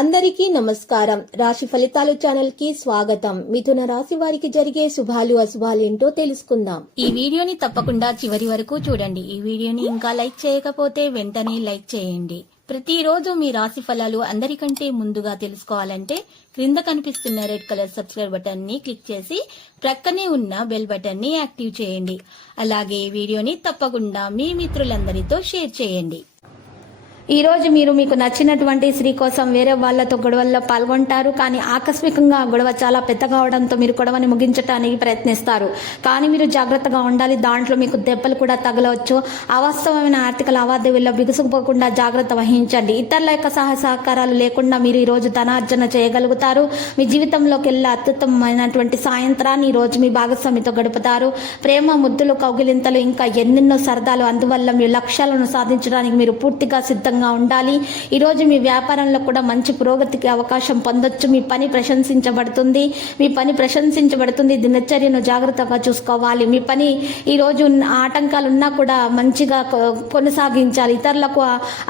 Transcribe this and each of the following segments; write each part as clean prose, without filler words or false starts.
అందరికీ నమస్కారం. రాశి ఫలితాలు ఛానల్ కి స్వాగతం. మిథున రాశి వారికి జరిగే శుభాలు అశుభాలు ఏంటో తెలుసుకుందాం. ఈ వీడియోని తప్పకుండా చివరి వరకు చూడండి. ఈ వీడియోని ఇంకా లైక్ చేయకపోతే వెంటనే లైక్ చేయండి. ప్రతిరోజు మీ రాశి ఫలాలు అందరికంటే ముందుగా తెలుసుకోవాలంటే క్రింద కనిపిస్తున్న రెడ్ కలర్ సబ్స్క్రైబ్ బటన్ ని క్లిక్ చేసి ప్రక్కనే ఉన్న బెల్ బటన్ ని యాక్టివ్ చేయండి. అలాగే ఈ వీడియోని తప్పకుండా మీ మిత్రులందరితో షేర్ చేయండి. ఈ రోజు మీరు మీకు నచ్చినటువంటి స్త్రీ కోసం వేరే వాళ్లతో గొడవల్లో పాల్గొంటారు. కానీ ఆకస్మికంగా గొడవ చాలా పెద్దగా అవడంతో మీరు గొడవని ముగించడానికి ప్రయత్నిస్తారు. కానీ మీరు జాగ్రత్తగా ఉండాలి. దాంట్లో మీకు దెబ్బలు కూడా తగలవచ్చు. అవాస్తవమైన ఆర్థిక లావాదేవీల్లో బిగుసుకుపోకుండా జాగ్రత్త వహించండి. ఇతరుల యొక్క సహకారాలు లేకుండా మీరు ఈ రోజు ధనార్జన చేయగలుగుతారు. మీ జీవితంలోకి వెళ్ళే అత్యుత్తమమైనటువంటి సాయంత్రాన్ని ఈ రోజు మీ భాగస్వామితో గడుపుతారు. ప్రేమ, ముద్దులు, కౌగిలింతలు, ఇంకా ఎన్నెన్నో సరదాలు. అందువల్ల మీ లక్ష్యాలను సాధించడానికి మీరు పూర్తిగా సిద్ధంగా ఉండాలి. ఈ రోజు మీ వ్యాపారంలో కూడా మంచి పురోగతికి అవకాశం పొందొచ్చు. మీ పని ప్రశంసించబడుతుంది. దినచర్యను జాగ్రత్తగా చూసుకోవాలి. మీ పని ఈ రోజు ఆటంకాలు ఉన్నా కూడా మంచిగా కొనసాగించాలి. ఇతరులకు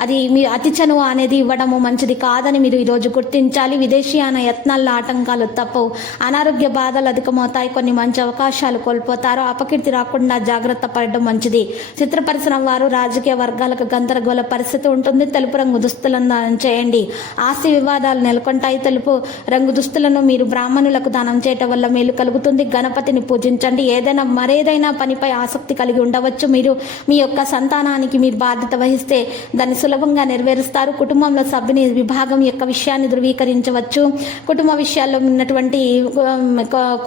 అది మీ అతి చనువు అనేది ఇవ్వడము మంచిది కాదని మీరు ఈ రోజు గుర్తించాలి. విదేశీయాన యత్నాల్లో ఆటంకాలు తప్పవు. అనారోగ్య బాధలు అధికమవుతాయి. కొన్ని మంచి అవకాశాలు కోల్పోతారు. అపకీర్తి రాకుండా జాగ్రత్త పడడం మంచిది. చిత్ర పరిశ్రమ వారు, రాజకీయ వర్గాలకు గందరగోళ పరిస్థితి ఉంటుంది. తెలుపు రంగు దుస్తులను దానం చేయండి. ఆస్తి వివాదాలు నెలకొంటాయి. తెలుపు రంగు దుస్తులను మీరు బ్రాహ్మణులకు దానం చేయటం వల్ల మేలు కలుగుతుంది. గణపతిని పూజించండి. మరేదైనా పనిపై ఆసక్తి కలిగి ఉండవచ్చు. మీరు మీ యొక్క సంతానానికి మీరు బాధ్యత వహిస్తే దాన్ని సులభంగా నెరవేరుస్తారు. కుటుంబంలో సభ్యుని విభాగం యొక్క విషయాన్ని ధృవీకరించవచ్చు. కుటుంబ విషయాల్లో ఉన్నటువంటి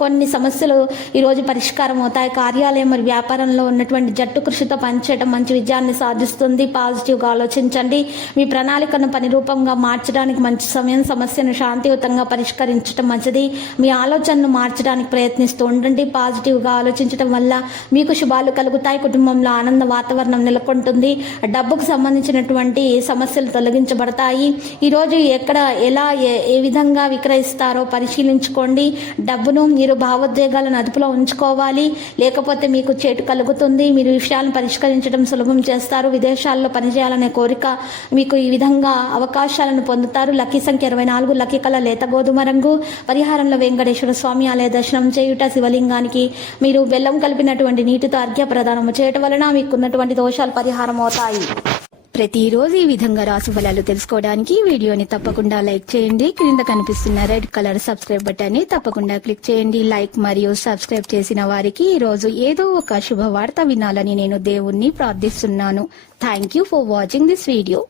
కొన్ని సమస్యలు ఈ రోజు పరిష్కారం అవుతాయి. కార్యాలయం మరియు వ్యాపారంలో ఉన్నటువంటి జట్టు కృషితో పనిచేయడం మంచి విజయాన్ని సాధిస్తుంది. పాజిటివ్గా ఆలోచించండి. మీ ప్రణాళికను పని రూపంగా మార్చడానికి మంచి సమయం. సమస్యను శాంతియుతంగా పరిష్కరించడం మంచిది. మీ ఆలోచనను మార్చడానికి ప్రయత్నిస్తూ ఉండండి. పాజిటివ్గా ఆలోచించడం వల్ల మీకు శుభాలు కలుగుతాయి. కుటుంబంలో ఆనంద వాతావరణం నెలకొంటుంది. డబ్బుకు సంబంధించినటువంటి సమస్యలు తొలగించబడతాయి. ఈరోజు ఎక్కడ ఎలా ఏ విధంగా విక్రయిస్తారో పరిశీలించుకోండి. డబ్బును మీరు భావోద్వేగాలను అదుపులో ఉంచుకోవాలి, లేకపోతే మీకు చేటు కలుగుతుంది. మీరు విషయాలను పరిష్కరించడం సులభం చేస్తారు. విదేశాల్లో పనిచేయాలనే కోరిక మీకు ఈ విధంగా అవకాశాలను పొందుతారు. లక్కీ సంఖ్య 24. లక్కీ కలర్ లేత గోధుమ రంగు. పరిహారంలో వెంకటేశ్వర స్వామి ఆలయ దర్శనం చేయుట. శివలింగానికి మీరు బెల్లం కలిపినటువంటి నీటితో అర్ఘ్య ప్రదానం చేయటం వలన మీకున్నటువంటి దోషాలు పరిహారం అవుతాయి. ప్రతిరోజు ఈ విధంగా రాశి ఫలాలు తెలుసుకోవడానికి వీడియోని తప్పకుండా లైక్ చేయండి. క్రింద కనిపిస్తున్న రెడ్ కలర్ సబ్స్క్రైబ్ బటన్ ని తప్పకుండా క్లిక్ చేయండి. లైక్ మరియు సబ్స్క్రైబ్ చేసిన వారికి ఈ రోజు ఏదో ఒక శుభవార్త వినాలని నేను దేవుణ్ణి ప్రార్థిస్తున్నాను. Thank you for watching this video.